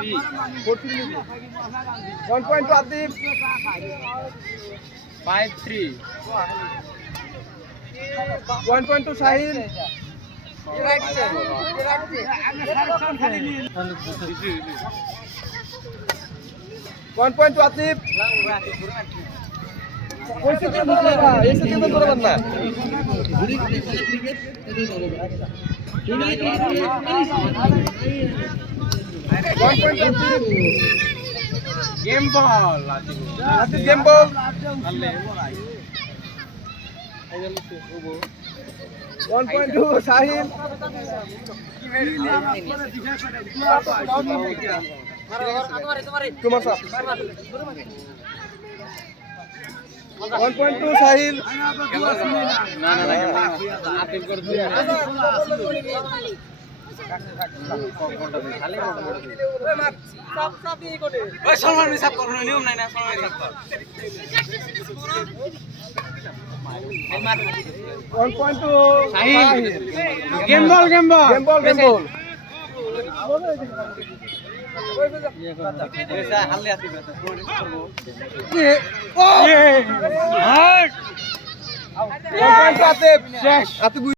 1 point to Atif. 5-3. 1 point to Sahil. 1 point to Atif. ऐसे केंद्र করে না 1 point to Atif. Game ball. Atif game ball. 1 point to Sahil. Kumar sir. 1 point to Sahil. না আতিফ করে দিই ওই সলমান হিসাব করো নিয়ম নাই না সলমান হিসাব কর 1 point to Sahil. Game ball. Game ball. হাললে Atif করব 1 point to Atif. Atif